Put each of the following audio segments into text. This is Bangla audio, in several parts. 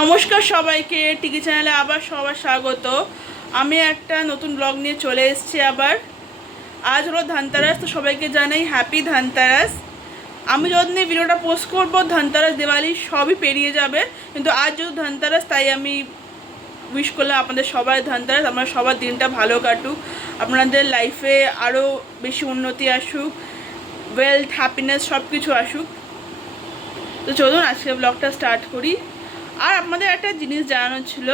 নমস্কার সবাইকে, টিকি চ্যানেলে আবার সবার স্বাগত। আমি একটা নতুন ব্লগ নিয়ে চলে এসেছি আবার। আজ হলো ধনতেরাস, তো সবাইকে জানাই হ্যাপি ধনতেরাস। আমি যতদিন এই ভিডিওটা পোস্ট করবো ধনতেরাস দিওয়ালি সবই পেরিয়ে যাবে, কিন্তু আজ যেহেতু ধনতেরাস তাই আমি উইশ করলাম আপনাদের সবাই ধনতেরাস, আপনার সবার দিনটা ভালো কাটুক, আপনাদের লাইফে আরও বেশি উন্নতি আসুক, ওয়েলথ, হ্যাপিনেস সব কিছু আসুক। তো চলুন আজকে ব্লগটা স্টার্ট করি। আর আপনাদের একটা জিনিস জানানোর ছিল,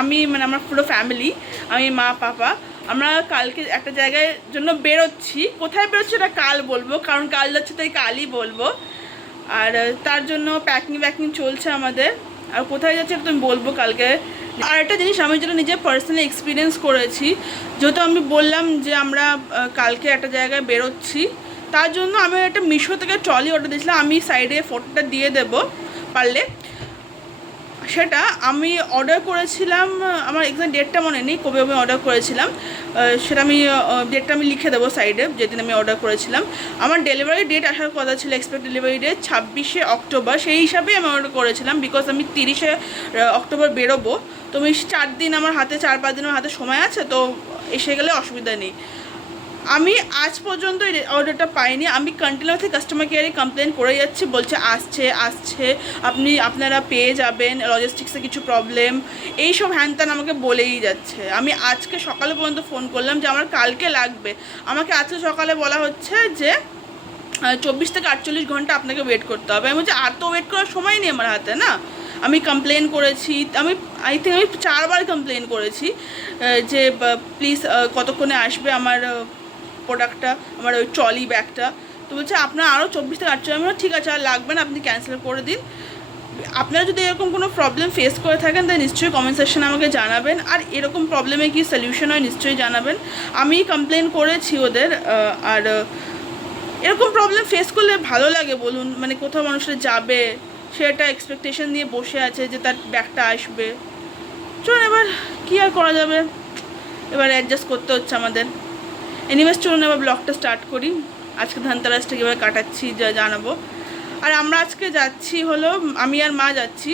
আমি আমার পুরো ফ্যামিলি, আমি মা পাপা, আমরা কালকে একটা জায়গায় জন্য বেরোচ্ছি। কোথায় বেরোচ্ছি এটা কাল বলবো, কারণ কাল যাচ্ছে তাই কালই বলবো। আর তার জন্য প্যাকিং চলছে আমাদের, আর কোথায় যাচ্ছে এটা আমি বলবো কালকে। আর একটা জিনিস আমি যেটা নিজে পার্সোনালি এক্সপিরিয়েন্স করেছি, যেহেতু আমি বললাম যে আমরা কালকে একটা জায়গায় বেরোচ্ছি, তার জন্য আমি একটা মিশো থেকে ট্রলি অর্ডার দিয়েছিলাম। আমি সাইডে ফটোটা দিয়ে দেবো পারলে। সেটা আমি অর্ডার করেছিলাম, আমার এক্সাক্ট ডেটটা মনে নেই কবে আমি অর্ডার করেছিলাম, সেটা আমি ডেটটা আমি লিখে দেবো সাইডে, যেদিন আমি অর্ডার করেছিলাম। আমার ডেলিভারি ডেট আসার কথা ছিল, এক্সপেক্ট ডেলিভারি ডেট 26শে অক্টোবর, সেই হিসাবেই আমি অর্ডার করেছিলাম, বিকজ আমি 30শে অক্টোবর বেরোবো। তো আমি 4-5 দিন আমার হাতে সময় আছে, তো এসে গেলে অসুবিধা নেই। আমি আজ পর্যন্ত এই অর্ডারটা পাইনি। আমি কন্টিনিউসলি কাস্টমার কেয়ারে কমপ্লেন করে যাচ্ছি, বলছে আসছে আপনারা পেয়ে যাবেন, লজিস্টিক্সে কিছু প্রবলেম, এইসব হ্যানত্যান আমাকে বলেই যাচ্ছে। আমি আজকে সকালে পর্যন্ত ফোন করলাম যে আমার কালকে লাগবে, আমাকে আজকে সকালে বলা হচ্ছে যে 24 থেকে 48 ঘন্টা আপনাকে ওয়েট করতে হবে। আমি বলছি আর তো ওয়েট করার সময় নেই আমার হাতে না। আমি কমপ্লেন করেছি, আমি 4বার কমপ্লেন করেছি যে প্লিজ কতক্ষণে আসবে আমার প্রোডাক্টটা, আমার ওই ট্রলি ব্যাগটা। তো বলছে আপনার আরও 24 থেকে 48, আমি ঠিক আছে আর লাগবে না, আপনি ক্যান্সেল করে দিন। আপনারা যদি এরকম কোনো প্রবলেম ফেস করে থাকেন তাই নিশ্চয়ই কমেন্ট সেকশনে আমাকে জানাবেন, আর এরকম প্রবলেমে কি সলিউশন হয় নিশ্চয়ই জানাবেন। আমি কমপ্লেন করেছি ওদের। আর এরকম প্রবলেম ফেস করলে ভালো লাগে বলুন? মানে কোথাও মানুষের যাবে, সে একটা এক্সপেকটেশন নিয়ে বসে আছে যে তার ব্যাগটা আসবে। চলুন এবার কী আর করা যাবে, এবার অ্যাডজাস্ট করতে হচ্ছে আমাদের। এনিওয়েজ চলুন এবার ব্লগটা স্টার্ট করি। আজকে ধনতেরাসটা কীভাবে কাটাচ্ছি জানাবো। আর আমরা আজকে যাচ্ছি হলো, আমি আর মা যাচ্ছি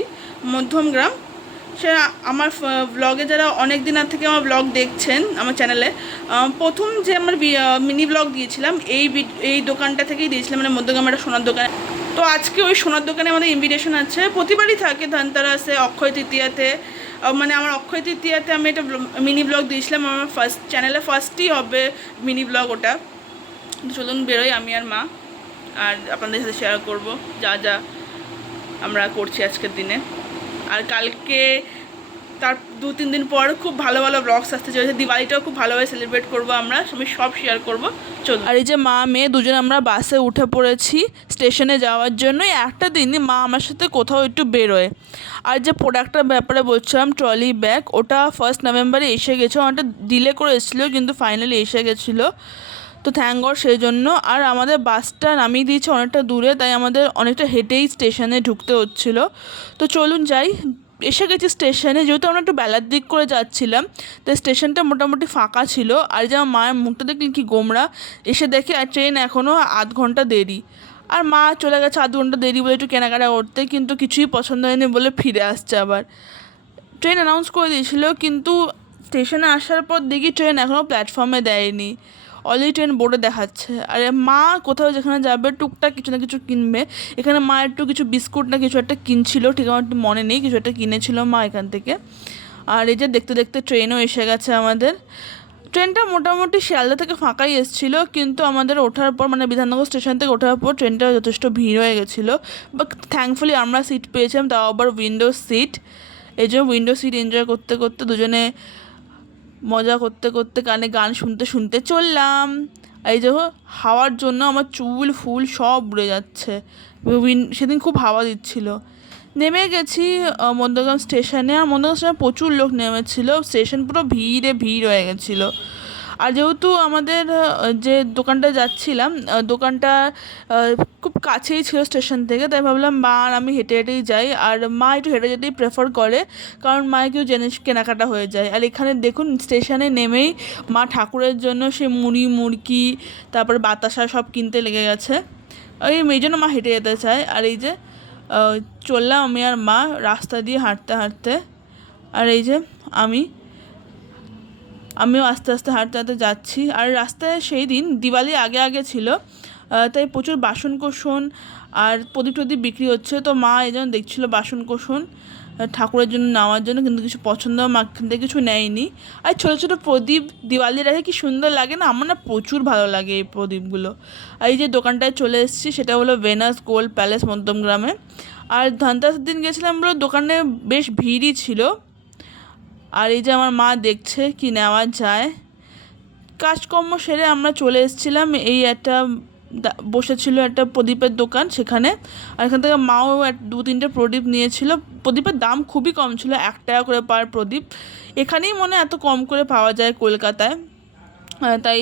মধ্যমগ্রাম। সে আমার ব্লগে যারা অনেক দিন থেকে আমার ব্লগ দেখছেন আমার চ্যানেলে, প্রথম যে আমার মিনি ব্লগ দিয়েছিলাম এই দোকানটা থেকেই দিয়েছিলাম, মানে মধ্যমগ্রাম একটা সোনার দোকানে। তো আজকে ওই সোনার দোকানে আমাদের ইনভিটেশন আছে, প্রতিবারই থাকে ধনতেরাসে, অক্ষয় তৃতীয়াতে। মানে আমার অক্ষয় তৃতীয়াতে আমি একটা মিনি ব্লগ দিয়েছিলাম, আমার চ্যানেলে ফার্স্টই হবে মিনি ব্লগ ওটা। চলুন বেরোই আমি আর মা, আর আপনাদের সাথে শেয়ার করব যা যা আমরা করছি আজকের দিনে। আর কালকে তার 2-3 দিন পর খুব ভালো ভালো ব্লগস আসতে চলেছে, দিওয়ালিটাও খুব ভালোভাবে সেলিব্রেট করবো আমরা, আমি সব শেয়ার করবো। চলুন। আর এই যে মা মেয়ে দুজনে আমরা বাসে উঠে পড়েছি স্টেশনে যাওয়ার জন্য। একটা দিনই মা আমার সাথে কোথাও একটু বেরোয়। আর যে প্রোডাক্টটার ব্যাপারে বলছিলাম, ট্রলি ব্যাগ, ওটা 1 নভেম্বরে এসে গেছে। অনেকটা ডিলে করে এসেছিলো, কিন্তু ফাইনালি এসে গেছিলো, তো থ্যাঙ্ক গড সেই জন্য। আর আমাদের বাসটা নামিয়ে দিয়েছে অনেকটা দূরে, তাই আমাদের অনেকটা হেঁটেই স্টেশনে ঢুকতে হচ্ছিলো। তো চলুন যাই, এসে গেছি স্টেশনে। যেহেতু আমরা একটু বেলার দিক করে যাচ্ছিলাম, তাই স্টেশনটা মোটামুটি ফাঁকা ছিল। আর যে আমার মায়ের মুখটা দেখলেন কি গোমরা, এসে দেখে আর ট্রেন এখনও আধ ঘন্টা দেরি। আর মা চলে গেছে আধ ঘন্টা দেরি বলে একটু কেনাকাটা করতে, কিন্তু কিছুই পছন্দ হয়নি বলে ফিরে আসছে আবার। ট্রেন অ্যানাউন্স করে দিয়েছিল, কিন্তু স্টেশনে আসার পর দেখি ট্রেন এখনও প্ল্যাটফর্মে দেয়নি, অলরেডি ট্রেন বোর্ডে দেখাচ্ছে। আর মা কোথাও যেখানে যাবে টুকটাক কিছু না কিছু কিনবে। এখানে মা একটু কিছু বিস্কুট না কিছু একটা কিনছিল, ঠিক আমার একটু মনে নেই, কিছু একটা কিনেছিল মা এখান থেকে। আর এই যে দেখতে দেখতে ট্রেনও এসে গেছে আমাদের। ট্রেনটা মোটামুটি শিয়ালদা থেকে ফাঁকাই এসেছিলো, কিন্তু আমাদের ওঠার পর মানে বিধাননগর স্টেশন থেকে ওঠার পর ট্রেনটা যথেষ্ট ভিড় হয়ে গেছিলো। বাট থ্যাঙ্কফুলি আমরা সিট পেয়েছিলাম, তাও আবার উইন্ডো সিট। এই জন্য উইন্ডো সিট এনজয় করতে করতে দুজনে মজা করতে করতে কানে গান শুনতে শুনতে চললাম। এই দেখো হাওয়ার জন্য আমার চুল ফুল সব উড়ে যাচ্ছে। সেদিন খুব হাওয়া দিচ্ছিল। নেমে গেছি মধ্যগ্রাম স্টেশনে, আর মধ্যগ্রাম স্টেশনে প্রচুর লোক নেমেছিল, স্টেশন পুরো ভিড়ে ভিড় হয়ে গেছিলো। আর যেহেতু আমাদের যে দোকানটা যাচ্ছিলাম দোকানটা খুব কাছেই ছিল স্টেশন থেকে, তাই ভাবলাম মা আর আমি হেঁটে হেঁটেই যাই। আর মা একটু হেঁটে যেতেই প্রেফার করে, কারণ মায়ের কিছু জিনিস কেনাকাটা হয়ে যায়। আর এখানে দেখুন স্টেশনে নেমেই মা ঠাকুরের জন্য সে মুড়ি মুড়কি তারপর বাতাসা সব কিনতে লেগে গেছে। এই জন্য মা হেঁটে যেতে চায়। আর এই যে চললাম আমি আর মা রাস্তা দিয়ে হাঁটতে হাঁটতে। আর এই যে আমিও আস্তে আস্তে হাঁটতে হাঁটতে যাচ্ছি। আর রাস্তায় সেই দিন দিওয়ালি আগে আগে ছিল, তাই প্রচুর বাসনকোসন আর প্রদীপ টদীপ বিক্রি হচ্ছে। তো মা এই জন্য দেখছিলো বাসনকোসন ঠাকুরের জন্য নেওয়ার জন্য, কিন্তু কিছু পছন্দ মাখান থেকে কিছু নেয়নি। আর ছোটো ছোটো প্রদীপ দিওয়ালির আগে কি সুন্দর লাগে না, আমার না প্রচুর ভালো লাগে এই প্রদীপগুলো। আর এই যে দোকানটায় চলে এসেছি সেটা হলো ভেনাস গোল্ড প্যালেস মধ্যমগ্রামে। আর ধনতেরাসের দিন গেছিলাম বলে দোকানে বেশ ভিড়ই ছিল। আর এই যে আমার মা দেখছে কি নেওয়া যায়। কাজকর্ম সেরে আমরা চলে এসেছিলাম, এই একটা বসেছিল একটা প্রদীপের দোকান সেখানে। আর এখান থেকে মাও 2-3টে প্রদীপ নিয়েছিল। প্রদীপের দাম খুবই কম ছিল, 1 টাকা করে পার প্রদীপ। এখানেই মনে এত কম করে পাওয়া যায় কলকাতায়, তাই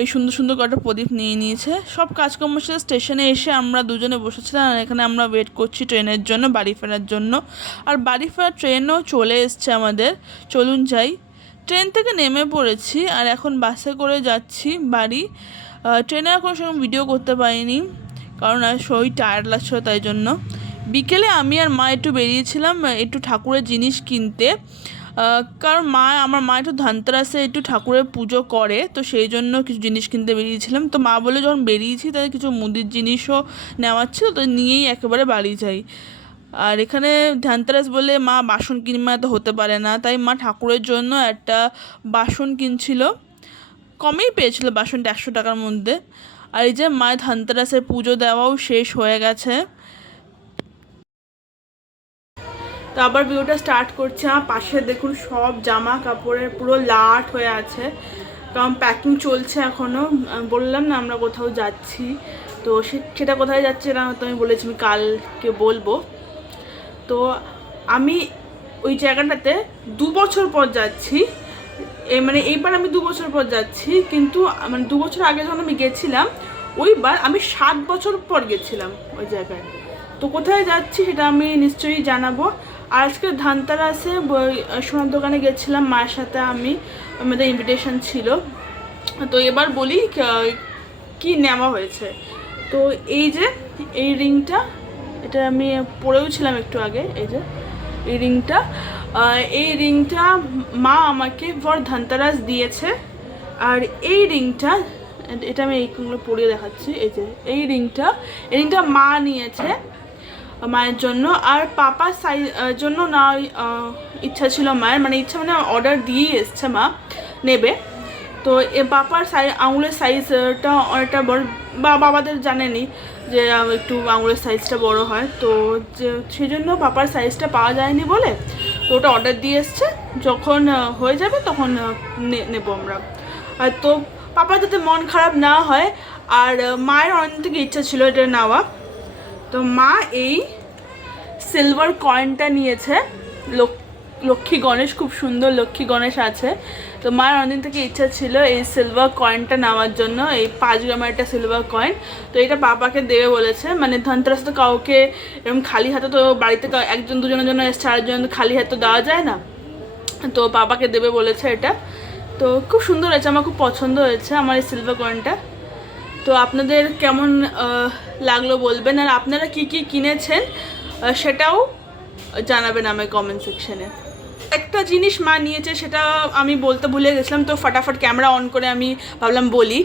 এই সুন্দর সুন্দর কটা প্রদীপ নিয়ে নিয়েছে। সব কাজকর্ম সেরে স্টেশনে এসে আমরা দুজনে বসেছিলাম, আর এখানে আমরা ওয়েট করছি ট্রেনের জন্য, বাড়ি ফেরার জন্য। আর বাড়ি ফেরার ট্রেনও চলে এসছে আমাদের, চলুন যাই। ট্রেন থেকে নেমে পড়েছি আর এখন বাসে করে যাচ্ছি বাড়ি। ট্রেনে এখন সেরকম ভিডিও করতে পারিনি, কারণ আর শরীর টায়ার্ড লাগছিল, তাই জন্য। বিকেলে আমি আর মা একটু বেরিয়েছিলাম একটু ঠাকুরের জিনিস কিনতে, কারণ আমার মা একটু ধনতেরাসে একটু ঠাকুরের পুজো করে, তো সেই জন্য কিছু জিনিস কিনতে বেরিয়েছিলাম। তো মা বলে যখন বেরিয়েছি তাই কিছু মুদির জিনিসও নেওয়ার ছিল, তো নিয়েই একেবারে বাড়ি যাই। আর এখানে ধনতেরাস বলে মা বাসন কিনবে তো হতে পারে না, তাই মা ঠাকুরের জন্য একটা বাসন কিনছিল, কমেই পেয়েছিল বাসনটা 100 টাকার মধ্যে। আর এই যে মায়ের ধনতেরাসের পুজো দেওয়াও শেষ হয়ে গেছে। তো আবার ভিডিওটা স্টার্ট করছে। আমার পাশে দেখুন সব জামা কাপড়ের পুরো লাট হয়ে আছে, কারণ প্যাকিং চলছে এখনও। বললাম না আমরা কোথাও যাচ্ছি, তো সেটা কোথায় যাচ্ছে না তো আমি বলেছি আমি কালকে বলবো। তো আমি ওই জায়গাটাতে 2 বছর পর যাচ্ছি, মানে এইবার আমি 2 বছর পর যাচ্ছি, কিন্তু মানে 2 বছর আগে যখন আমি গেছিলাম ওইবার আমি 7 বছর পর গেছিলাম ওই জায়গায়। তো কোথায় যাচ্ছি সেটা আমি নিশ্চয়ই জানাবো। আজকে ধনতেরাসে সোনার দোকানে গেছিলাম মায়ের সাথে, আমাদের ইনভিটেশন ছিল। তো এবার বলি কি নেওয়া হয়েছে। তো এই যে এই রিংটা, এটা আমি পরেও ছিলাম একটু আগে। এই যে এই রিংটা মা আমাকে ফর ধনতেরাস দিয়েছে। আর এই রিংটা, এটা আমি এইগুলো পরিয়ে দেখাচ্ছি। এই যে এই রিংটা মা নিয়েছে মায়ের জন্য। আর পাপার জন্য না ইচ্ছা ছিল মায়ের, মানে ইচ্ছা মানে অর্ডার দিয়েই এসছে মা নেবে। তো পাপার আঙুলের সাইজটা অনেকটা বড়, বাবাদের জানেনি যে একটু আঙুলের সাইজটা বড় হয়, তো সেই জন্য পাপার সাইজটা পাওয়া যায়নি বলে তো ওটা অর্ডার দিয়ে এসছে। যখন হয়ে যাবে তখন নেব আমরা। আর তো পাপার যাতে মন খারাপ না হয়, আর মায়ের অনেক থেকে ইচ্ছা ছিল এটা নেওয়া। তো মা এই সিলভার কয়েনটা নিয়েছে, লক্ষ্মী গণেশ, খুব সুন্দর লক্ষ্মী গণেশ আছে। তো মায়ের অনেকদিন থেকে ইচ্ছা ছিল এই সিলভার কয়েনটা নেওয়ার জন্য, এই 5 গ্রামের একটা সিলভার কয়েন। তো এটা পাপাকে দেবে বলেছে, মানে ধনতেরাস তো কাউকে এরকম খালি হাতে, তো বাড়িতে 1-2 জনের জন্য এসছে, 4জন খালি হাতে তো দেওয়া যায় না, তো পাপাকে দেবে বলেছে এটা। তো খুব সুন্দর হয়েছে, আমার খুব পছন্দ হয়েছে আমার এই সিলভার কয়েনটা। তো আপনাদের কেমন লাগলো বলবেন, আর আপনারা কি কি কিনেছেন সেটাও জানাবেন আমার কমেন্ট সেকশনে। একটা জিনিস মা নিয়েছে সেটা আমি বলতে ভুলে গেছিলাম, তো ফটাফট ক্যামেরা অন করে আমি ভাবলাম বলি।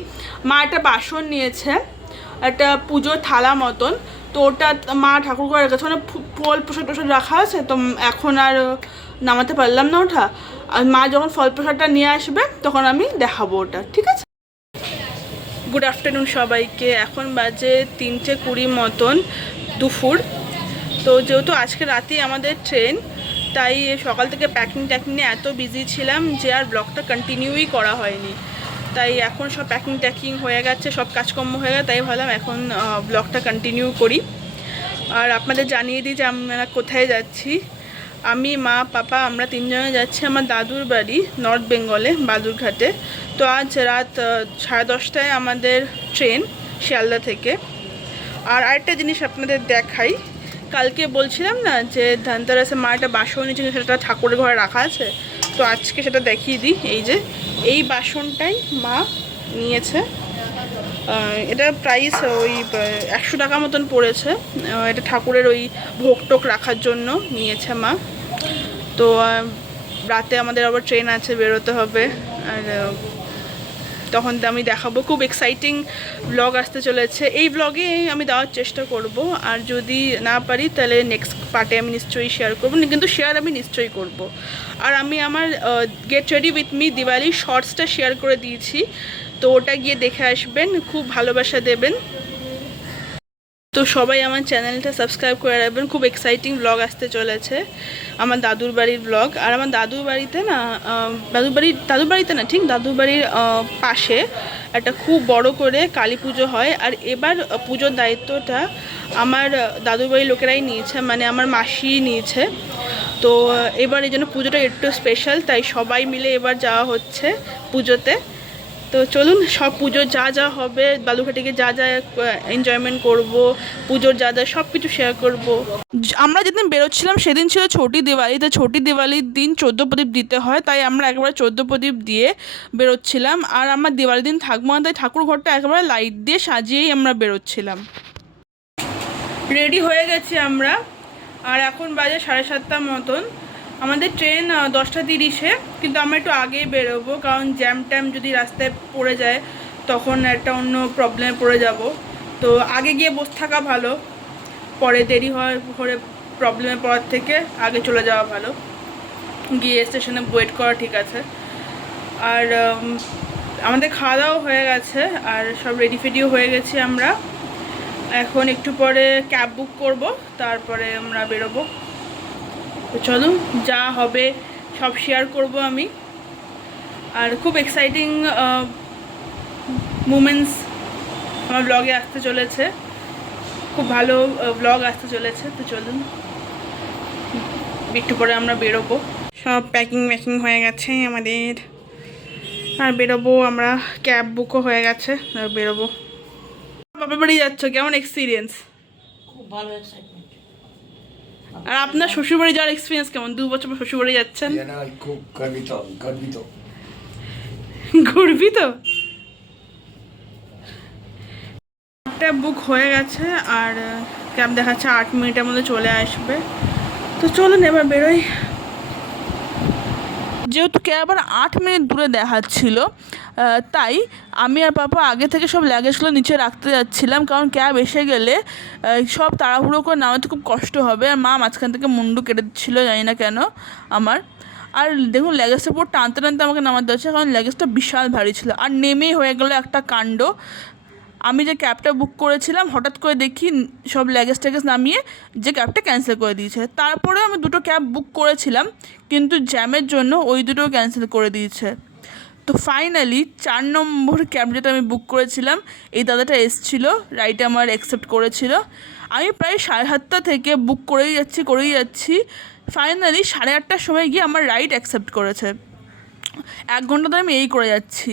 মা একটা বাসন নিয়েছে, একটা পুজোর থালা মতন। তো ওটা মা ঠাকুর ঘরে রেখেছে, মানে ফল প্রসাদ রাখা আছে, তো এখন আর নামাতে পারলাম না ওটা। আর মা যখন ফল প্রসাদটা নিয়ে আসবে তখন আমি দেখাবো ওটা, ঠিক আছে? গুড আফটারনুন সবাইকে। এখন বাজে 3:20 মতন দুপুর। তো যেহেতু আজকে রাতেই আমাদের ট্রেন, তাই সকাল থেকে প্যাকিং ট্যাকিং নিয়ে এত বিজি ছিলাম যে আর ব্লগটা কন্টিনিউই করা হয়নি। তাই এখন সব প্যাকিং ট্যাকিং হয়ে গেছে, সব কাজকর্ম হয়ে গেছে, তাই ভাবলাম এখন ব্লগটা কন্টিনিউ করি। আর আপনাদের জানিয়ে দিই যে আমরা কোথায় যাচ্ছি। আমি, মা, পাপা, আমরা 3 জনে যাচ্ছি আমার দাদুর বাড়ি নর্থ বেঙ্গলে, বালুরঘাটে। তো আজ রাত 10:30টায় আমাদের ট্রেন শিয়ালদা থেকে। আর আরেকটা জিনিস আপনাদের দেখাই, কালকে বলছিলাম না যে ধনতেরাসে মা একটা বাসন নিয়েছে, সেটা ঠাকুরের ঘরে রাখা আছে। তো আজকে সেটা দেখিয়ে দিই। এই যে এই বাসনটাই মা নিয়েছে। এটা প্রাইস ওই 100 টাকা মতন পড়েছে। এটা ঠাকুরের ওই ভোগ টোক রাখার জন্য নিয়েছে মা। তো রাতে আমাদের আবার ট্রেন আছে, বেরোতে হবে। আর তখন আমি দেখাবো, খুব এক্সাইটিং ব্লগ আসতে চলেছে। এই ব্লগে আমি দেওয়ার চেষ্টা করব, আর যদি না পারি তাহলে নেক্সট পার্টে আমি নিশ্চয়ই শেয়ার করবো, কিন্তু শেয়ার আমি নিশ্চয়ই করব। আর আমি আমার get ready with me Diwali শর্টসটা শেয়ার করে দিয়েছি, তো ওটা গিয়ে দেখে আসবেন, খুব ভালোবাসা দেবেন। তো সবাই আমার চ্যানেলটা সাবস্ক্রাইব করে রাখবেন, খুব এক্সাইটিং ব্লগ আসতে চলেছে, আমার দাদুর বাড়ির ব্লগ। আর আমার দাদুর বাড়িতে না, দাদুর বাড়ির পাশে একটা খুব বড় করে কালী পুজো হয়। আর এবার পুজোর দায়িত্বটা আমার দাদুর বাড়ির লোকেরাই নিয়েছে, মানে আমার মাসি নিয়েছে। তো এবার এই জন্য পুজোটা একটু স্পেশাল, তাই সবাই মিলে এবার যাওয়া হচ্ছে পুজোতে। তো চলুন, সব পুজোর যা যা হবে, বালুঘাটে গিয়ে যা যা এনজয়মেন্ট করব, পুজোর যা যা সব কিছু শেয়ার করব। আমরা যেদিন বেরোচ্ছিলাম সেদিন ছিল ছোটি দিওয়ালি। তো ছোটি দিওয়ালির দিন 14 প্রদীপ দিতে হয়, তাই আমরা একেবারে 14 প্রদীপ দিয়ে বেরোচ্ছিলাম। আর আমার দিওয়ালির দিন থাকবো না, তাই ঠাকুর ঘরটা একেবারে লাইট দিয়ে সাজিয়েই আমরা বেরোচ্ছিলাম। রেডি হয়ে গেছি আমরা, আর এখন বাজে 7:30 মতন। আমাদের ট্রেন 10:30-এ, কিন্তু আমরা একটু আগেই বেরোবো, কারণ জ্যাম ট্যাম যদি রাস্তায় পড়ে যায় তখন একটা অন্য প্রবলেমে পড়ে যাব। তো আগে গিয়ে বসে থাকা ভালো, পরে দেরি হওয়ার পরে প্রবলেমে পড়ার থেকে আগে চলে যাওয়া ভালো, গিয়ে স্টেশনে ওয়েট করা ঠিক আছে। আর আমাদের খাওয়া দাওয়া হয়ে গেছে, আর সব রেডি ফেডিও হয়ে গেছি আমরা। এখন একটু পরে ক্যাব বুক করব, তারপরে আমরা বেরোবো। তো চলো, যা হবে সব শেয়ার করব আমি। আর খুব এক্সাইটিং মুমেন্টস আমার ব্লগে আসতে চলেছে, খুব ভালো ব্লগ আসতে চলেছে। তো চলুন, একটু পরে আমরা বেরোবো। সব প্যাকিং হয়ে গেছে আমাদের, আর বেরোবো আমরা। ক্যাব বুকও হয়ে গেছে, আর বেরোবো। বাপের বাড়ি যাচ্ছ, কেমন এক্সপিরিয়েন্স? খুব ভালো এক্সাইটমেন্ট। আর আপনার শ্বশুরবাড়ি যাওয়ার এক্সপিরিয়েন্স কেমন? 2 বছর পর শ্বশুরবাড়ি যাচ্ছেন। খুব গর্বিত। গর্বিত। ক্যাবটা বুক হয়ে গেছে, আর ক্যাব দেখাচ্ছে 8 মিনিটের মধ্যে চলে আসবে। তো চলুন এবার বেরোই। যেহেতু ক্যাব আর 8 মিনিট দূরে দেখাচ্ছিল, তাই আমি আর পাপা আগে থেকে সব লাগেজগুলো নিচে রাখতে যাচ্ছিলাম, কারণ ক্যাব এসে গেলে সব তাড়াহুড়ো করে নামাতে খুব কষ্ট হবে। আর মা মাঝখান থেকে মুন্ডু কেটে দিচ্ছিলো, জানি না কেন আমার। আর দেখুন, লাগেজটা পুরো টানতে টানতে আমাকে নামাতে হচ্ছে, কারণ লাগেজটা বিশাল ভারী ছিল। আর নেমেই হয়ে গেলো একটা কাণ্ড। আমি যে ক্যাবটা বুক করেছিলাম, হঠাৎ করে দেখি সব লাগেজ ট্যাগেজ নামিয়ে যে ক্যাবটা ক্যান্সেল করে দিয়েছে। তারপরেও আমি 2টো ক্যাব বুক করেছিলাম, কিন্তু জ্যামের জন্য ওই 2টোও ক্যান্সেল করে দিয়েছে। তো ফাইনালি 4 নম্বর ক্যাব যেটা আমি বুক করেছিলাম, এই দাদাটা এসেছিলো, রাইটে আমার অ্যাকসেপ্ট করেছিল। আমি প্রায় 7:30 থেকে বুক করেই যাচ্ছি। ফাইনালি 8:30টার সময় গিয়ে আমার রাইড অ্যাকসেপ্ট করেছে। 1 ঘন্টা ধরে আমি এই করে যাচ্ছি।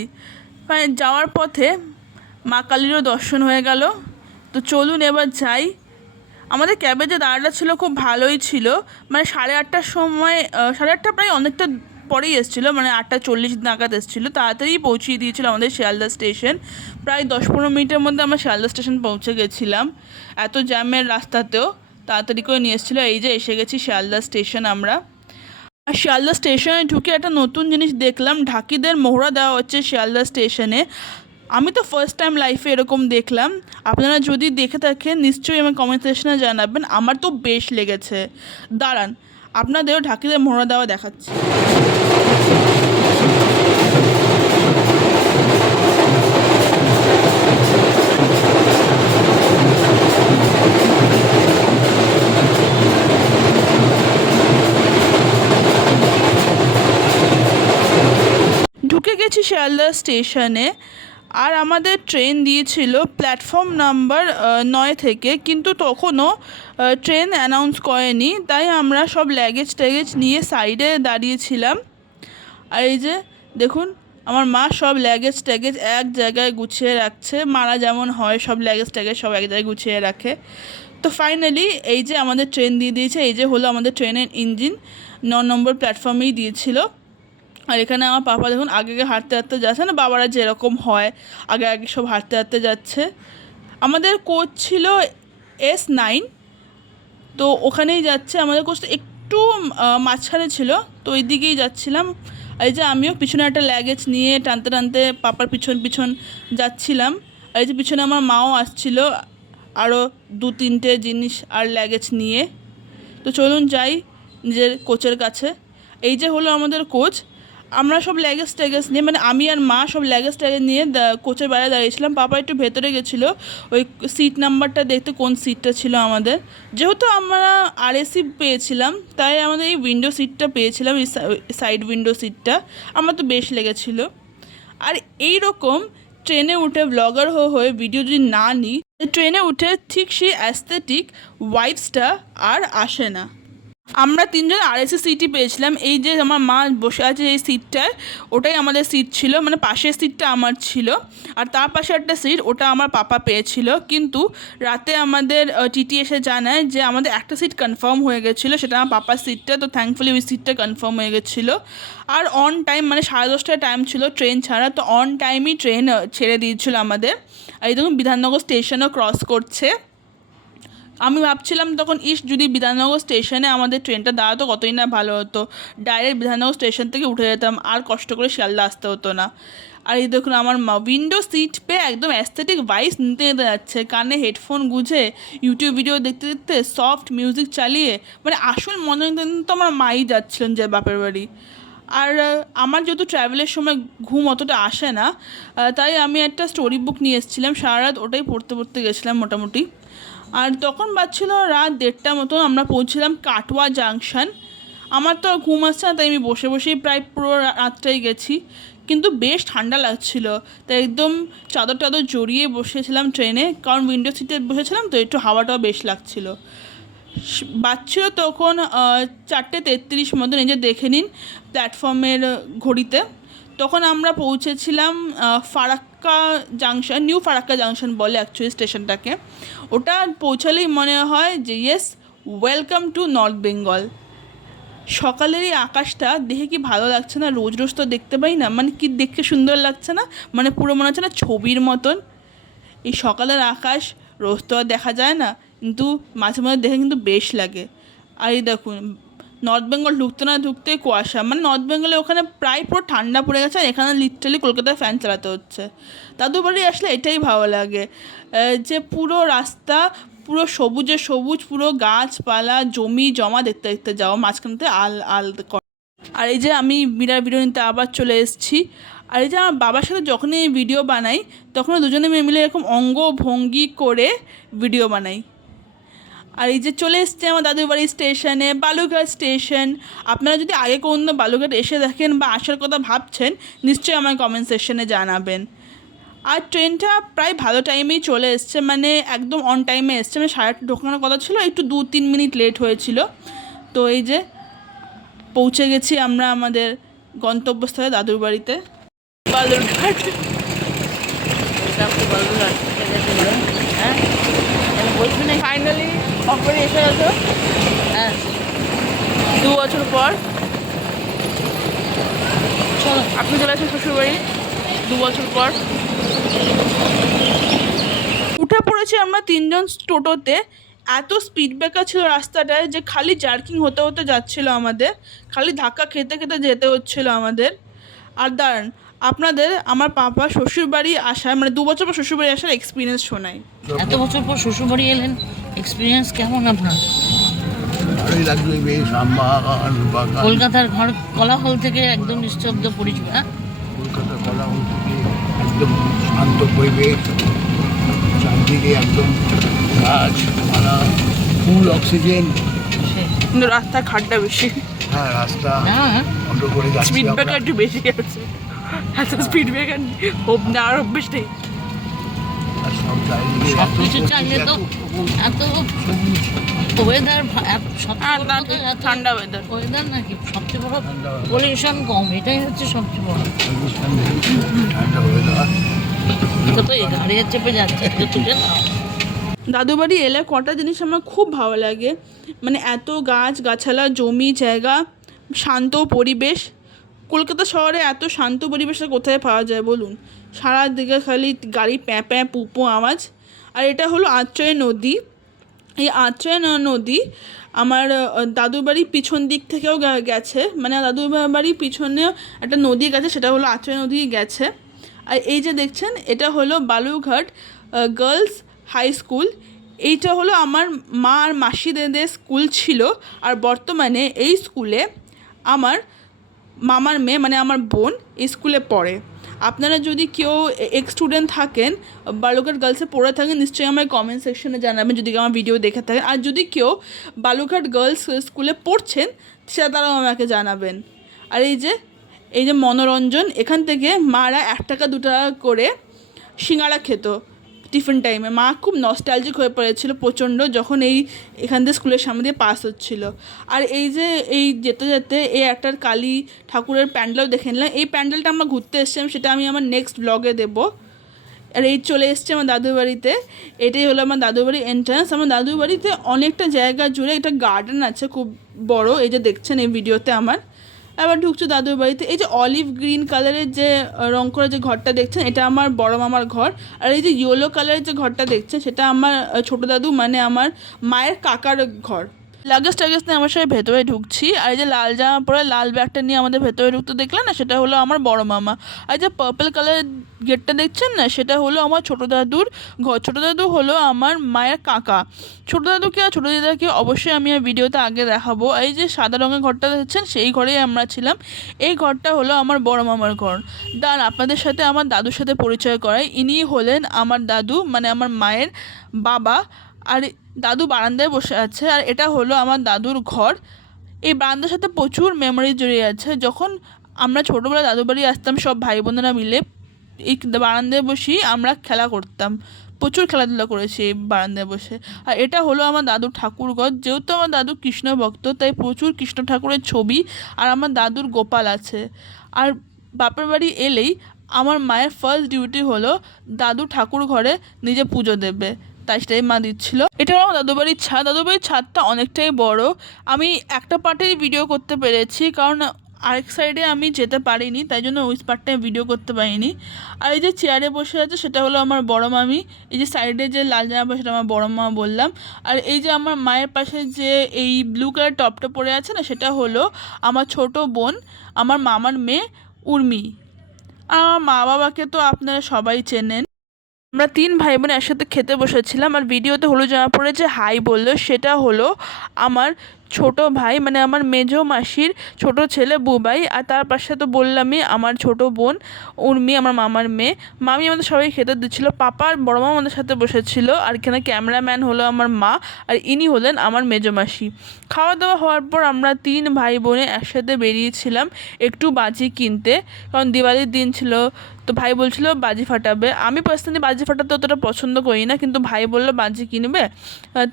যাওয়ার পথে মা কালীরও দর্শন হয়ে গেল। তো চলুন এবার যাই। আমাদের ক্যাবে যে দাঁড়াটা ছিল খুব ভালোই ছিল, মানে 8:30টার সময়, 8:30 প্রায় অনেকটা পরেই এসেছিলো, মানে 8:40 নাগাদ এসেছিলো, তাড়াতাড়ি পৌঁছিয়ে দিয়েছিলো আমাদের শিয়ালদা স্টেশন। প্রায় 10-15 মিনিটের মধ্যে আমরা শিয়ালদা স্টেশন পৌঁছে গেছিলাম, এত জ্যামের রাস্তাতেও তাড়াতাড়ি করে নিয়ে এসেছিলো। এই যে এসে গেছি শিয়ালদা স্টেশন আমরা। আর শিয়ালদা স্টেশনে ঢুকে একটা নতুন জিনিস দেখলাম, ঢাকিদের মোহরা দেওয়া হচ্ছে শিয়ালদা স্টেশনে। আমি তো ফার্স্ট টাইম লাইফে এরকম দেখলাম। আপনারা যদি দেখে থাকেন নিশ্চয়ই আমার কমেন্ট সেকশনে জানাবেন। আমার তো বেশ লেগেছে। দাঁড়ান, আপনাদেরও ঢাকিতে মোড়া দেওয়া দেখাচ্ছি। ঢুকে গেছি শিয়ালদা স্টেশনে। আর আমাদের ট্রেন দিয়েছিল প্ল্যাটফর্ম নাম্বার 9 থেকে, কিন্তু তখনও ট্রেন অ্যানাউন্স করেনি, তাই আমরা সব ল্যাগেজ ট্যাগেজ নিয়ে সাইডে দাঁড়িয়েছিলাম। আর এই যে দেখুন, আমার মা সব ল্যাগেজ ট্যাগেজ এক জায়গায় গুছিয়ে রাখছে। মারা যেমন হয়, সব ল্যাগেজ ট্যাগেজ সব এক জায়গায় গুছিয়ে রাখে। তো ফাইনালি এই যে আমাদের ট্রেন দিয়ে দিয়েছে, এই যে হলো আমাদের ট্রেনের ইঞ্জিন। 9 নম্বর প্ল্যাটফর্মেই দিয়েছিল। আর এখানে আমার পাপা দেখুন আগে আগে হাঁটতে হাঁটতে যাচ্ছে না, বাবারা যেরকম হয় আগে আগে সব হাঁটতে হাঁটতে যাচ্ছে। আমাদের কোচ ছিল S9, তো ওখানেই যাচ্ছে। আমাদের কোচটা একটু মাঝখানে ছিল, তো ওই দিকেই যাচ্ছিলাম। এই যে আমিও পিছনে একটা ল্যাগেজ নিয়ে টানতে টানতে পাপার পিছন পিছন যাচ্ছিলাম। আর এই যে পিছনে আমার মাও আসছিল আরও 2-3টে জিনিস আর ল্যাগেজ নিয়ে। তো চলুন যাই নিজের কোচের কাছে। এই যে হলো আমাদের কোচ। আমরা সব ল্যাগেজ ট্যাগেজ নিয়ে, মানে আমি আর মা সব ল্যাগেজ ট্যাগেজ নিয়ে কোচের বাইরে দাঁড়িয়েছিলাম। পাপা একটু ভেতরে গেছিলো ওই সিট নাম্বারটা দেখতে, কোন সিটটা ছিল আমাদের। যেহেতু আমরা RAC পেয়েছিলাম, তাই আমাদের এই উইন্ডো সিটটা পেয়েছিলাম, এই সাইড উইন্ডো সিটটা আমার তো বেশ লেগেছিলো। আর এই রকম ট্রেনে উঠে ব্লগার হয়ে ভিডিও যদি না নিই, ট্রেনে উঠে ঠিক সেই অ্যাস্থেটিক ভাইবসটা আর আসে না। আমরা 3জন RAC সিটই পেয়েছিলাম। এই যে আমার মা বসে আছে এই সিটটায়, ওটাই আমাদের সিট ছিল, মানে পাশের সিটটা আমার ছিল। আর তার পাশে একটা সিট, ওটা আমার পাপা পেয়েছিল। কিন্তু রাতে আমাদের TT এসে জানায় যে আমাদের একটা সিট কনফার্ম হয়ে গেছিলো, সেটা আমার পাপার সিটটা। তো থ্যাঙ্কফুলি ওই সিটটা কনফার্ম হয়ে গেছিলো। আর অন টাইম, মানে 10:30টায় টাইম ছিল ট্রেন ছাড়া, তো অন টাইমই ট্রেন ছেড়ে দিয়েছিল আমাদের। আর এই দেখুন বিধাননগর স্টেশনও ক্রস করছে। আমি ভাবছিলাম তখন, যদি বিধাননগর স্টেশনে আমাদের ট্রেনটা দাঁড়াতো কতই না ভালো হতো। ডাইরেক্ট বিধাননগর স্টেশন থেকে উঠে যেতাম, আর কষ্ট করে শিয়ালদা আসতে হতো না। আর এই দেখুন আমার মা উইন্ডো সিট পেয়ে একদম অ্যাস্থেটিক ভাইবস নিতে নিতে যাচ্ছে, কানে হেডফোন গুঁজে ইউটিউব ভিডিও দেখতে দেখতে সফট মিউজিক চালিয়ে, মানে আসল মনে তো আমার মাই যাচ্ছিলেন যে বাপের বাড়ি। আর আমার যেহেতু ট্রাভেলের সময় ঘুম অতটা আসে না, তাই আমি একটা স্টোরি বুক নিয়ে এসেছিলাম, সারা রাত ওটাই পড়তে পড়তে গেছিলাম মোটামুটি। আর তখন বাজছিল রাত 1:30 মতো, আমরা পৌঁছলাম কাটোয়া জাংশন। আমার তো ঘুম আসছে না, তাই আমি বসে বসেই প্রায় পুরো রাতটাই গেছি। কিন্তু বেশ ঠান্ডা লাগছিল, তাই একদম চাদর টাদর জড়িয়ে বসেছিলাম ট্রেনে, কারণ উইন্ডো সিটে বসেছিলাম তো একটু হাওয়াটাও বেশ লাগছিল। বাজছিল তখন 4:33 মতো, নিজে দেখে নিন প্ল্যাটফর্মের ঘড়িতে। তখন আমরা পৌঁছেছিলাম Farakka junction, new Farakka junction বলে অ্যাকচুয়ালি স্টেশনটাকে। ওটা পৌঁছালেই মনে হয় যে yes, welcome to north Bengal. সকালের এই আকাশটা দেখে কি ভালো লাগছে না, রোজ রোজ তো দেখতে পাই না, মানে কি দেখতে সুন্দর লাগছে না, মানে পুরো মনে হচ্ছে না ছবির মতন। এই সকালের আকাশ রোজ তো আর দেখা যায় না, কিন্তু মাঝে মাঝে দেখে কিন্তু বেশ লাগে। আর এই দেখুন নর্থ বেঙ্গল ঢুকতে না ঢুকতে কুয়াশা, মানে নর্থ বেঙ্গলে ওখানে প্রায় পুরো ঠান্ডা পড়ে গেছে, আর এখানে লিটারালি কলকাতায় ফ্যান চালাতে হচ্ছে। দাদু বাড়ি আসলে এটাই ভালো লাগে, যে পুরো রাস্তা পুরো সবুজে সবুজ, পুরো গাছপালা জমি জমা দেখতে দেখতে যাও, মাঝখানতে আল। আর এই যে আমি ভিডিও নিতে আবার চলে এসেছি। আর এই যে আমার বাবার সাথে যখনই ভিডিও বানাই, তখন দুজনে মিলে এরকম অঙ্গ ভঙ্গি করে ভিডিও বানাই। আর এই যে চলে এসছে আমার দাদুর বাড়ি স্টেশনে, বালুরঘাট স্টেশন। আপনারা যদি আগে কোনো বালুরঘাট এসে দেখেন বা আসার কথা ভাবছেন, নিশ্চয়ই আমার কমেন্ট সেকশনে জানাবেন। আর ট্রেনটা প্রায় ভালো টাইমেই চলে এসছে, মানে একদম অন টাইমে এসছে, মানে 8:30 ঢোকানোর কথা ছিল, একটু 2-3 মিনিট লেট হয়েছিল। তো এই যে পৌঁছে গেছি আমরা আমাদের গন্তব্যস্থলে দাদুর বাড়িতে, বালুরঘাট। হ্যাঁ বলছি না, ফাইনালি অপরে এসে গেছো। হ্যাঁ 2 বছর পর চলো। আপনি চলে আসেন শ্বশুরবাড়ি 2 বছর পর। উঠে পড়েছি আমরা 3জন টোটোতে। এত স্পিড ব্রেকার ছিল রাস্তাটায় যে খালি জার্কিং হতে হতে যাচ্ছিলো আমাদের, খালি ধাক্কা খেতে খেতে যেতে হচ্ছিলো আমাদের। আর দাঁড়ান, আপনাদের আমার পাপা শ্বশুরবাড়ি আসার, মানে 2 বছর পর শ্বশুরবাড়ি আসার এক্সপিরিয়েন্স শোনাই। এত বছর পর শ্বশুরবাড়ি এলেন, এক্সপিরিয়েন্স কেমন আপনার? ভালোই লাগবে বেশ আম্বাগান বাগান। কলকাতার ঘর কোলাহল থেকে একদম নিস্তব্ধ পরিচয়। হ্যাঁ কলকাতা কোলাহল থেকে একদম শান্ত পরিবেশ, চারদিকে একদম গাছপালা, ফুল অক্সিজেন। শেষ। কিন্তু রাস্তায় খাড্ডা বেশি, হ্যাঁ রাস্তা হ্যাঁ অটো করে যাচ্ছি স্পিড আমরা। ব্রেকার একটু বেশি আছে, এত স্পিড ব্রেকার হোপ না আর অভ্যেস নেই। আর সব চারিদিকে সব এত কিছু সবুজ, চাইলে তো এত এত সবুজ, ওয়েদার আর ঠান্ডা ওয়েদার। ওয়েদার নাকি সবচেয়ে বড় ঠান্ডা weather। পলিউশন কম, এটাই হচ্ছে সবচেয়ে বড়। পলিউশন নেই, ঠান্ডা weather। তো তো এই গাড়ি চেপে যাচ্ছে, এটা তুলে নাও। দাদু বাড়ি এলে কটা জিনিস আমার খুব ভালো লাগে, মানে এত গাছ গাছালা, জমি জায়গা, শান্ত পরিবেশ। কলকাতা শহরে এত শান্ত পরিবেশটা কোথায় পাওয়া যায় বলুন? সারা দিকে খালি গাড়ি প্যাঁ প্যাঁ পুপো আওয়াজ। আর এটা হলো আত্রেয় নদী। এই আত্রেয় নদী আমার দাদুর বাড়ির পিছন দিক থেকেও গেছে, মানে দাদুর বাড়ির পিছনেও একটা নদী গেছে, সেটা হলো আত্রেয় নদী গেছে। আর এই যে দেখছেন এটা হলো বালুরঘাট গার্লস হাই স্কুল। এইটা হলো আমার মা আর মাসিদের স্কুল ছিল, আর বর্তমানে এই স্কুলে আমার মামার মেয়ে মানে আমার বোন এই স্কুলে পড়ে। আপনারা যদি কেউ এক্স স্টুডেন্ট থাকেন, বালুরঘাট গার্লসে পড়ে থাকেন, নিশ্চয়ই আমার কমেন্ট সেকশনে জানাবেন যদি আমার ভিডিও দেখে থাকেন। আর যদি কেউ বালুরঘাট গার্লস স্কুলে পড়ছেন সেটা তারাও আমাকে জানাবেন। আর এই যে মনোরঞ্জন, এখান থেকে মারা 1 টাকা 2 টাকা করে সিঙ্গাড়া খেত টিফিন টাইমে। মা খুব নস্টালজিক হয়ে পড়েছিল প্রচণ্ড যখন এখান থেকে স্কুলের সামনে দিয়ে পাস হচ্ছিল। আর এই যেতে যেতে এই একটার কালী ঠাকুরের প্যান্ডেলও দেখে নিলাম। এই প্যান্ডেলটা আমরা ঘুরতে এসেছিলাম, সেটা আমি আমার নেক্সট ব্লগে দেবো। আর এই চলে এসছে আমার দাদুর বাড়িতে। এটাই হলো আমার দাদুর বাড়ির এন্ট্রান্স। আমার দাদুর বাড়িতে অনেকটা জায়গা জুড়ে একটা গার্ডেন আছে খুব বড়, এই যে দেখছেন এই ভিডিওতে আমার। এবার ঢুকছো দাদুর বাড়িতে। এই যে অলিভ গ্রিন কালারের যে রং করে যে ঘরটা দেখছেন, এটা আমার বড় মামার ঘর। আর এই যে ইয়েলো কালারের যে ঘরটা দেখছেন, সেটা আমার ছোটো দাদু মানে আমার মায়ের কাকার ঘর। লাগেজ টাগেজ নিয়ে আমার সাথে ভেতরে ঢুকছি। আর এই যে লাল জামা পরে লাল ব্যাগটা নিয়ে আমাদের ভেতরে ঢুকতে দেখলেন না, সেটা হলো আমার বড় মামা। আর যে পার্পল কালারের গেটটা দেখছেন না, সেটা হলো আমার ছোটো দাদুর ঘর। ছোটো দাদু হলো আমার মায়ের কাকা। ছোটো দাদুকে আর ছোটো দিদাকে অবশ্যই আমি আর ভিডিওতে আগে দেখাবো। এই যে সাদা রঙের ঘরটা দেখছেন, সেই ঘরেই আমরা ছিলাম। এই ঘরটা হলো আমার বড় মামার ঘর। দাঁড়ান আপনাদের সাথে আমার দাদুর সাথে পরিচয় করাই। ইনি হলেন আমার দাদু মানে আমার মায়ের বাবা। আর দাদু বারান্দায় বসে আছে, আর এটা হলো আমার দাদুর ঘর। এই বারান্দার সাথে প্রচুর মেমোরি জড়িয়ে আছে। যখন আমরা ছোটোবেলায় দাদু বাড়ি আসতাম সব ভাই বোনেরা মিলে, এই বারান্দায় বসেই আমরা খেলা করতাম, প্রচুর খেলাধুলা করেছি এই বারান্দায় বসে। আর এটা হলো আমার দাদুর ঠাকুর ঘর। যেহেতু আমার দাদু কৃষ্ণ ভক্ত, তাই প্রচুর কৃষ্ণ ঠাকুরের ছবি আর আমার দাদুর গোপাল আছে। আর বাপের বাড়ি এলেই আমার মায়ের ফার্স্ট ডিউটি হলো দাদু ঠাকুর ঘরে নিজে পুজো দেবে, তাই সেটাই মা দিচ্ছিল। এটা আমার দাদু বাড়ির ছাদ। দাদু বাড়ির ছাদটা অনেকটাই বড়। আমি একটা পার্টেই ভিডিও করতে পেরেছি, কারণ আরেক সাইডে আমি যেতে পারিনি, তাই জন্য ওই পার্টটায় ভিডিও করতে পারিনি। আর এই যে চেয়ারে বসে আছে সেটা হলো আমার বড় মামি। এই যে সাইডে যে লাল জামা পরে সেটা আমার বড় মা বললাম। আর এই যে আমার মায়ের পাশে যে এই ব্লু কালার টপটা পরে আছে না, সেটা হলো আমার ছোট বোন, আমার মামার মেয়ে উর্মি। আর আমার মা বাবাকে তো আপনারা সবাই চেনেন। আমরা 3 ভাই বোন একসাথে খেতে বসেছিলাম। আর ভিডিওতে হলুদ জামা পরে যে হাই বললো সেটা হলো আমার ছোট ভাই মানে আমার মেজো মাসির ছোট ছেলে বুবাই। আর তার পাশে তো বললামই আমার ছোট বোন উর্মি, আমার মামার মেয়ে। মামি আমাদের সবাই খেতে দিচ্ছিলো। পাপা আর বড় মা আমাদের সাথে বসেছিল। আর এখানে ক্যামেরাম্যান হলো আমার মা, আর ইনি হলেন আমার মেজো মাসি। খাওয়া দাওয়া হওয়ার পর আমরা 3 ভাই বোনে একসাথে বেরিয়েছিলাম একটু বাজি কিনতে, কারণ দিওয়ালির দিন ছিল। তো ভাই বলছিল বাজি ফাটাবে। আমি পার্সোনালি বাজি ফাটাতে অতটা পছন্দ করি না, কিন্তু ভাই বললো বাজি কিনবে,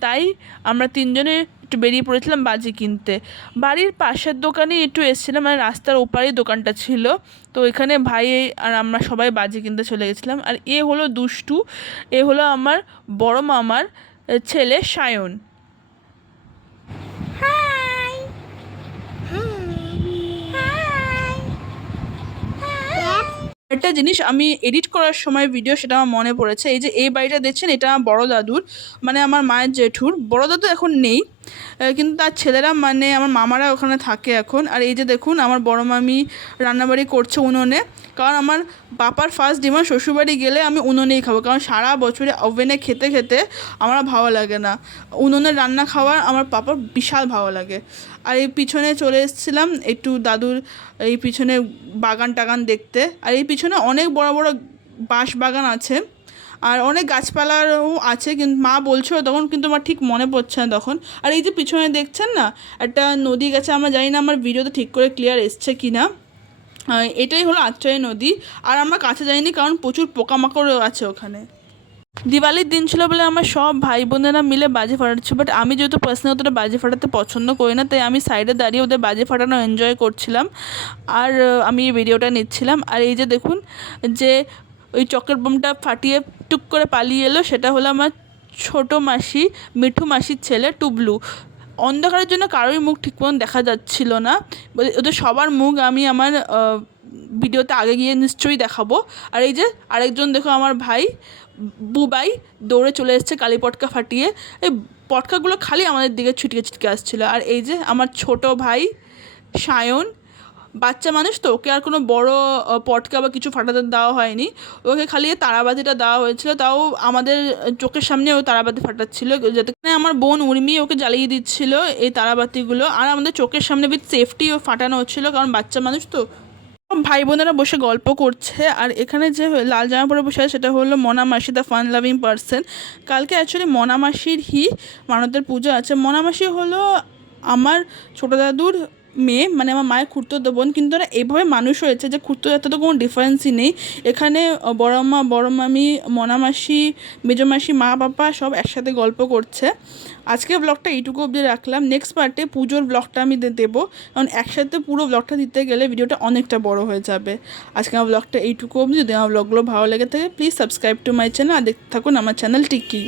তাই আমরা 3 জনে একটু বেরিয়ে পড়েছিলাম বাজি কিনতে। বাড়ির পাশের দোকানেই একটু এসেছিলাম, মানে রাস্তার ওপারেই দোকানটা ছিল। তো এখানে ভাই আর আমরা সবাই বাজি কিনতে চলে গেছিলাম। আর এ হলো দুষ্টু, এ হলো আমার বড় মামার ছেলে সায়ন। একটা জিনিস আমি এডিট করার সময় ভিডিও, সেটা আমার মনে পড়েছে। এই যে এই বাড়িটা দেখছেন, এটা আমার বড় দাদুর মানে আমার মায়ের জেঠুর। বড় দাদু এখন নেই, কিন্তু তার ছেলেরা মানে আমার মামারা ওখানে থাকে এখন। আর এই যে দেখুন আমার বড় মামি রান্নাবাড়ি করছে উনুনে, কারণ আমার বাপার ফার্স্ট ডিমান্ড শ্বশুরবাড়ি গেলে আমি উনুনেই খাবো, কারণ সারা বছরে ওভেনে খেতে খেতে আমার ভালো লাগে না, উনুনের রান্না খাওয়ার আমার পাপার বিশাল ভালো লাগে। আর এই পিছনে চলে এসেছিলাম একটু দাদুর এই পিছনে বাগান টাগান দেখতে। আর এই পিছনে অনেক বড় বড় বাঁশ বাগান আছে আর অনেক গাছপালাও আছে, কিন্তু মা বলছিল তখন, কিন্তু আমার ঠিক মনে পড়ছে না তখন। আর এই যে পিছনে দেখছেন না একটা নদী গেছে, আমরা জানি না আমার ভিডিওতে ঠিক করে ক্লিয়ার এসছে কি না। এটাই হলো আত্রাই নদী। আর আমরা কাছে যাইনি কারণ প্রচুর পোকামাকড়ও আছে ওখানে। দিওয়ালির দিন ছিল বলে আমার সব ভাই বোনেরা মিলে বাজি ফাটাচ্ছে, বাট আমি যেহেতু পার্সোনালি অতটা বাজি ফাটাতে পছন্দ করি না, তাই আমি সাইডে দাঁড়িয়ে ওদের বাজি ফাটানো এনজয় করছিলাম আর আমি এই ভিডিওটা নিচ্ছিলাম। আর এই যে দেখুন যে ওই চকের বোমটা ফাটিয়ে টুক করে পালিয়ে এলো, সেটা হলো আমার ছোটো মাসি, মিঠু মাসির ছেলে টুবলু। অন্ধকারের জন্য কারোই মুখ ঠিক মতন দেখা যাচ্ছিল না, ওদের সবার মুখ আমি আমার ভিডিওতে আগে গিয়ে নিশ্চয়ই দেখাবো। আর এই যে আরেকজন দেখো আমার ভাই বুবাই দৌড়ে চলে এসেছে কালী পটকা ফাটিয়ে, এই পটকাগুলো খালি আমাদের দিকে ছিটকে ছিটকে আসছিলো। আর এই যে আমার ছোট ভাই সায়ন, বাচ্চা মানুষ তো, ওকে আর কোনো বড় পটকা বা কিছু ফাটাতে দেওয়া হয়নি, ওকে খালি তারাবাতিটা দেওয়া হয়েছিল, তাও আমাদের চোখের সামনে ও তারাবাতি ফাটাচ্ছিল, যাতে আমার বোন উর্মি ওকে জ্বালিয়ে দিচ্ছিল এই তারাবাতিগুলো, আর আমাদের চোখের সামনে উইথ সেফটি ও ফাটানো হচ্ছিলো, কারণ বাচ্চা মানুষ তো। ভাই বোনেরা বসে গল্প করছে। আর এখানে যে লাল জামা পরে বসে আছে সেটা হলো মনা মাসি, দ্য ফান লাভিং পারসন। কালকে অ্যাকচুয়ালি মনা মাসির মানতের পুজো আছে। মনা মাসি হলো আমার ছোটো দাদুর মেয়ে, মানে আমার মায়ের খুড়তুতো বোন, কিন্তু ওরা এইভাবে মানুষ হয়েছে যে খুড়তুতো যাতে তো কোনো ডিফারেন্সই নেই। এখানে বড় মা, বড় মামি, মনা মাসি, মেজো মাসি, মা বাবা সব একসাথে গল্প করছে। আজকে ব্লগটা এইটুকু অবধি রাখলাম, নেক্সট পার্টে পুজোর ব্লগটা আমি দেবো, কারণ একসাথে পুরো ব্লগটা দিতে গেলে ভিডিওটা অনেকটা বড় হয়ে যাবে। আজকে আমার ব্লগটা এইটুকু অবধি। যদি আমার ব্লগগুলো ভালো লেগে থাকে please subscribe to my channel আর দেখতে থাকুন আমার চ্যানেল টিকি।